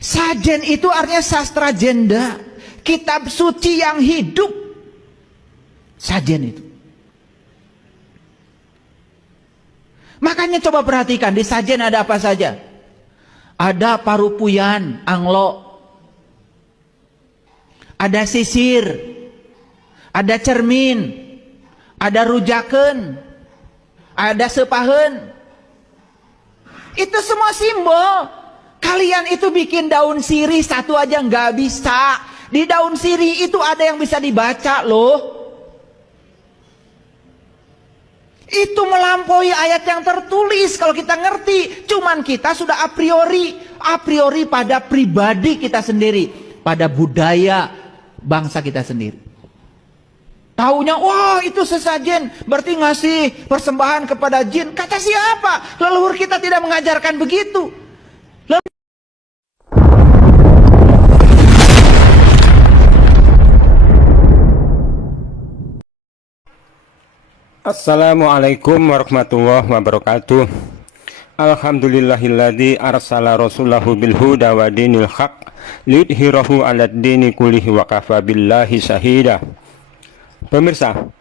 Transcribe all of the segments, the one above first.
Sajen itu artinya sastra jenda, kitab suci yang hidup. Sajen itu. Makanya coba perhatikan, di sajen ada apa saja. Ada parupuyan, anglo. Ada sisir. Ada cermin. Ada rujaken. Ada sepahen. Itu semua simbol. Kalian itu bikin daun sirih satu aja nggak bisa. Di daun sirih itu ada yang bisa dibaca loh. Itu melampaui ayat yang tertulis kalau kita ngerti. Cuman kita sudah a priori pada pribadi kita sendiri, pada budaya bangsa kita sendiri. Taunya, wah itu sesajen, berarti ngasih persembahan kepada jin. Kata siapa? Leluhur kita tidak mengajarkan begitu. Assalamualaikum warahmatullahi wabarakatuh. Alhamdulillahilladzi arsala rasulahu bil huda wa dinil haq liyudhhirahu 'alad dini kullihi wa kafa billahi syahida. Pemirsa,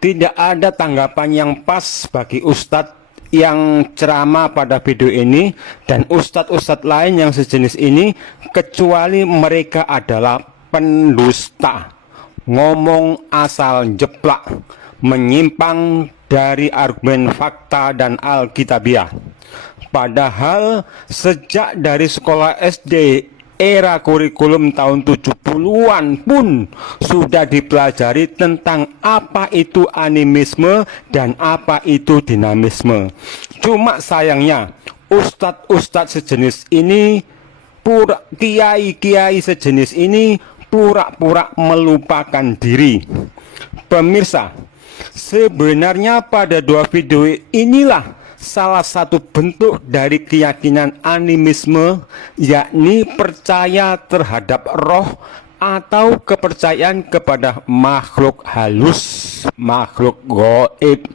tidak ada tanggapan yang pas bagi ustadz yang ceramah pada video ini dan ustadz-ustadz lain yang sejenis ini, kecuali mereka adalah pendusta, ngomong asal jeplak, menyimpang dari argumen fakta dan alkitabiah. Padahal sejak dari sekolah SD era kurikulum tahun 70-an pun sudah dipelajari tentang apa itu animisme dan apa itu dinamisme. Cuma sayangnya ustadz-ustadz sejenis ini, kiai-kiai sejenis ini pura-pura melupakan diri. Pemirsa, sebenarnya pada dua video inilah salah satu bentuk dari keyakinan animisme, yakni percaya terhadap roh atau kepercayaan kepada makhluk halus, makhluk gaib.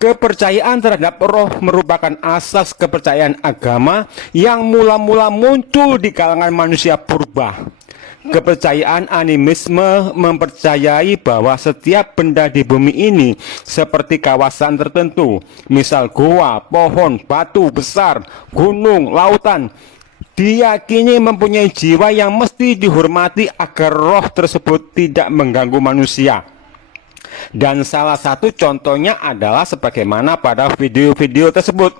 Kepercayaan terhadap roh merupakan asas kepercayaan agama yang mula-mula muncul di kalangan manusia purba. Kepercayaan animisme mempercayai bahwa setiap benda di bumi ini seperti kawasan tertentu, misal goa, pohon, batu besar, gunung, lautan, diyakini mempunyai jiwa yang mesti dihormati agar roh tersebut tidak mengganggu manusia. Dan salah satu contohnya adalah sebagaimana pada video-video tersebut.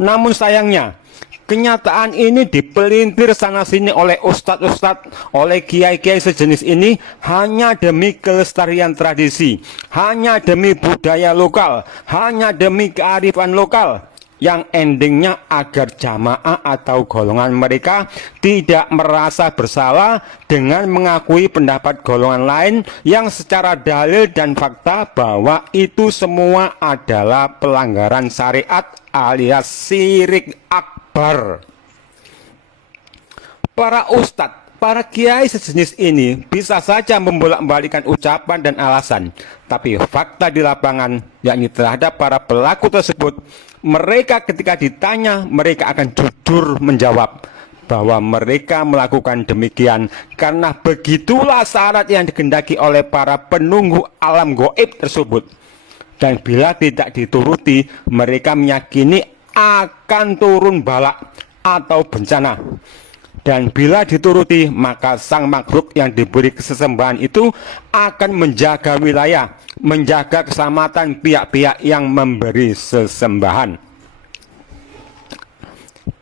Namun sayangnya, kenyataan ini dipelintir sana-sini oleh ustadz-ustadz, oleh kiai-kiai sejenis ini hanya demi kelestarian tradisi, hanya demi budaya lokal, hanya demi kearifan lokal, yang endingnya agar jamaah atau golongan mereka tidak merasa bersalah dengan mengakui pendapat golongan lain yang secara dalil dan fakta bahwa itu semua adalah pelanggaran syariat alias syirik akbar. Para ustadz, para kiai sejenis ini bisa saja membolak-balikan ucapan dan alasan, tapi fakta di lapangan, yakni terhadap para pelaku tersebut, mereka ketika ditanya, mereka akan jujur menjawab bahwa mereka melakukan demikian karena begitulah syarat yang dikehendaki oleh para penunggu alam gaib tersebut. Dan bila tidak dituruti, mereka meyakini akan turun balak atau bencana. Dan bila dituruti, maka sang makhluk yang diberi kesesembahan itu akan menjaga wilayah, menjaga keselamatan pihak-pihak yang memberi sesembahan.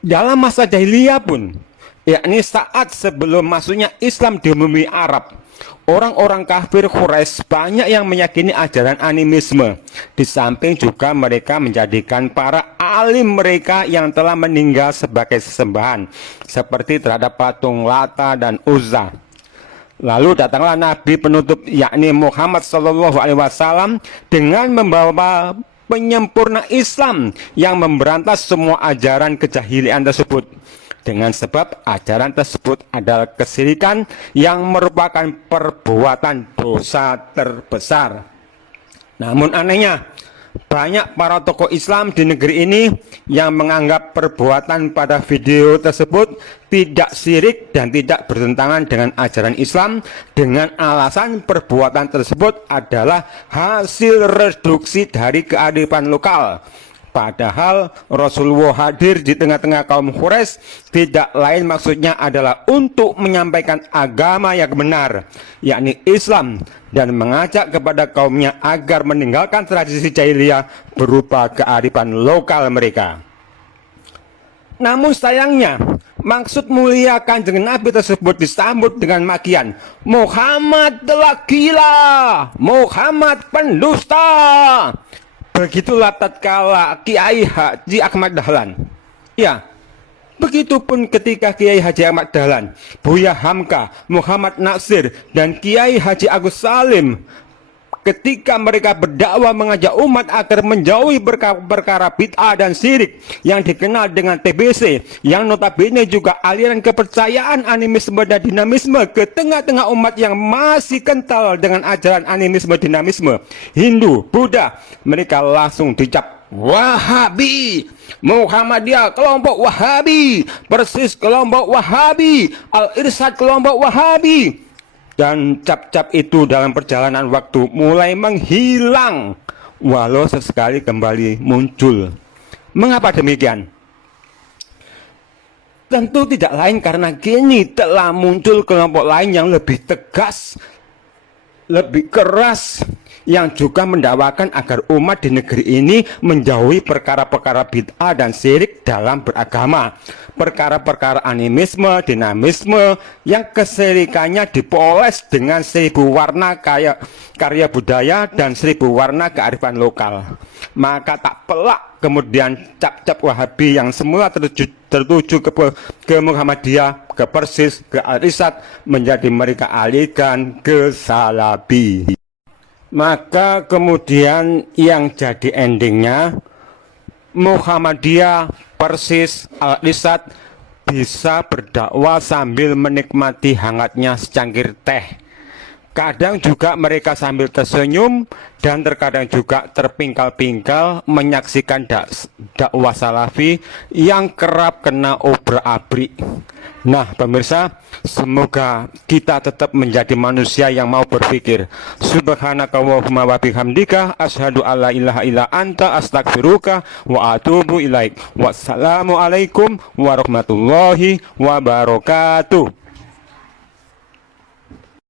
Dalam masa jahiliyah pun, yakni saat sebelum masuknya Islam di bumi Arab, orang-orang kafir Quraisy banyak yang meyakini ajaran animisme. Di samping juga mereka menjadikan para alim mereka yang telah meninggal sebagai sesembahan, seperti terhadap patung Lata dan Uzza. Lalu datanglah Nabi penutup, yakni Muhammad SAW, dengan membawa penyempurna Islam yang memberantas semua ajaran kejahilian tersebut. Dengan sebab ajaran tersebut adalah kesyirikan yang merupakan perbuatan dosa terbesar. Namun anehnya, Banyak para tokoh Islam di negeri ini yang menganggap perbuatan pada video tersebut tidak syirik dan tidak bertentangan dengan ajaran Islam, dengan alasan perbuatan tersebut adalah hasil reduksi dari kearifan lokal. Padahal Rasulullah hadir di tengah-tengah kaum Quraisy tidak lain maksudnya adalah untuk menyampaikan agama yang benar, yakni Islam, dan mengajak kepada kaumnya agar meninggalkan tradisi jahiliyah berupa kearifan lokal mereka. Namun sayangnya, maksud mulia Kanjeng Nabi tersebut disambut dengan makian, Muhammad telah gila, Muhammad pendusta. Begitulah tatkala Kiai Haji Ahmad Dahlan. Ya, begitupun ketika Kiai Haji Ahmad Dahlan, Buya Hamka, Muhammad Natsir, dan Kiai Haji Agus Salim, ketika mereka berdakwah mengajak umat agar menjauhi perkara bid'ah dan syirik yang dikenal dengan TBC, yang notabene juga aliran kepercayaan animisme dan dinamisme ke tengah-tengah umat yang masih kental dengan ajaran animisme dinamisme Hindu, Buddha, mereka langsung dicap Wahabi, Muhammadiyah kelompok Wahabi, Persis kelompok Wahabi, Al-Irsyad kelompok Wahabi. Dan cap-cap itu dalam perjalanan waktu mulai menghilang, walau sesekali kembali muncul. Mengapa demikian? Tentu tidak lain karena kini telah muncul kelompok lain yang lebih tegas, lebih keras, yang juga mendakwakan agar umat di negeri ini menjauhi perkara-perkara bid'ah dan syirik dalam beragama, perkara-perkara animisme, dinamisme yang kesirikannya dipoles dengan 1000 warna karya budaya dan 1000 warna kearifan lokal. Maka tak pelak kemudian cap-cap Wahabi yang semula tertuju ke Muhammadiyah, ke Persis, ke Al-Irsyad menjadi mereka alihkan ke Salafi. Maka kemudian yang jadi endingnya, Muhammadiyah, Persis, Al-Irsyad bisa berdakwah sambil menikmati hangatnya secangkir teh. Kadang juga mereka sambil tersenyum dan terkadang juga terpingkal-pingkal menyaksikan dakwah Salafi yang kerap kena obrak-abrik. Nah pemirsa, semoga kita tetap menjadi manusia yang mau berpikir. Subhanakallahumma wa bihamdika asyhadu alla ilaha illa anta astaghfiruka wa atubu ilaik. Wassalamualaikum warahmatullahi wabarakatuh.